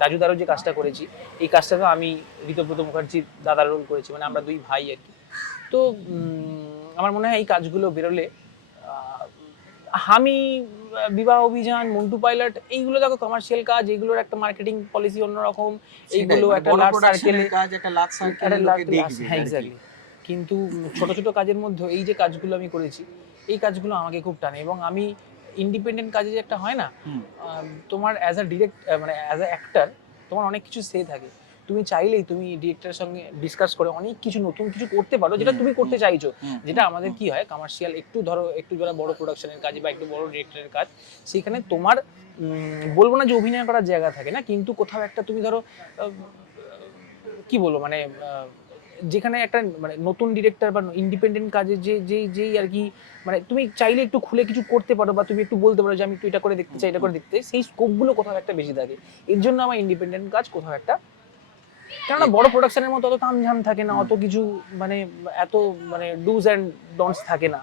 তাজুদারও যে কাজটা করেছি, এই কাজটাতেও আমি ঋতব্রত মুখার্জির দাদার রোল করেছি, মানে আমরা দুই ভাই আর কি। তো আমার মনে হয় এই কাজগুলো বেরোলে আমি, বিবাহ অভিযান, মন্টু পাইলট, এইগুলো দেখো কমার্শিয়াল কাজ, এইগুলোর একটা মার্কেটিং পলিসি অন্যরকম, এইগুলো একটা লার্জ সার্কেলে কাজ, একটা লার্জ সার্কেলে লোকে দেখবে। হ্যাঁ এক্স্যাক্টলি। কিন্তু ছোট ছোট কাজের মধ্যে এই যে কাজগুলো আমি করেছি, এই কাজগুলো আমাকে খুব টানে। এবং আমি ইন্ডিপেন্ডেন্ট কাজে যে একটা হয় না, তোমার অ্যাজ আ ডিরেক্ট মানে অ্যাজ আ অ্যাক্টর তোমার অনেক কিছু সে থাকে। তুমি চাইলেই তুমি ডিরেক্টরের সঙ্গে ডিসকাস করে অনেক কিছু নতুন কিছু করতে পারো, যেটা তুমি করতে চাইছো। যেটা আমাদের কি হয়, কমার্শিয়াল একটু ধরো, একটু যারা বড় প্রোডাকশনের কাজ বা একটু বড় ডিরেক্টরের কাজ, সেখানে তোমার বলবো না যে অভিনয় করার জায়গা থাকে না, কিন্তু কোথাও একটা তুমি ধরো কি বলবো মানে যেখানে একটা মানে নতুন ডিরেক্টর বা ইন্ডিপেন্ডেন্ট কাজে যেই আর কি, মানে তুমি চাইলে একটু খুলে কিছু করতে পারো, বা তুমি একটু বলতে পারো যে আমি একটু এটা করে দেখতে চাই, এটা করে দেখতে চাই, সেই স্কোপগুলো কোথাও একটা বেশি থাকে। এর জন্য আমার ইন্ডিপেন্ডেন্ট কাজ কোথাও একটা, কেননা বড় প্রোডাকশনের মতো অত তামঝাম থাকে না, অত কিছু মানে এত মানে ডুজ অ্যান্ড ডোন্টস থাকে না।